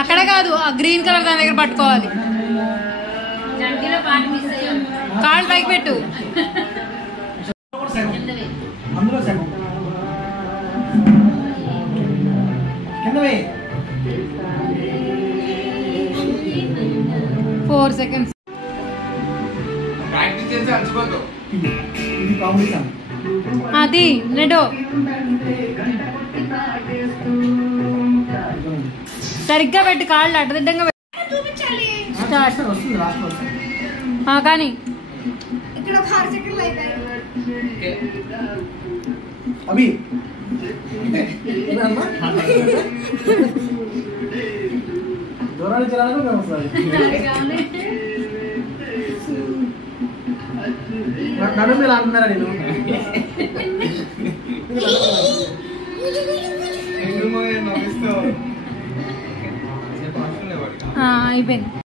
అక్కడ కాదు, ఆ గ్రీన్ కలర్ దాని దగ్గర పట్టుకోవాలి. కాళ్ళు పైకి పెట్టు. అందులో సగం కింద 4 seconds. ప్రాక్టీస్ చేసి అలసిపోతావు. ఇది కాంపిటీషన్. అది నెడో సరిగ్గా పెట్టు, కాళ్ళు అడ్డదిడ్డంగా చూపించాలి. స్టార్ట్. వస్తుంది లాస్ట్ వస్తుంది. కానీ ఇక్కడ ఒక 6 సెకండ్లు అయిపోయాయి. అభి దూరాన్ని చేయాలని మేము వస్తుంది. నన్ను మీరు అంటున్నారా? నేను ఎందుకు నవ్విస్తావు? అయిపోయింది.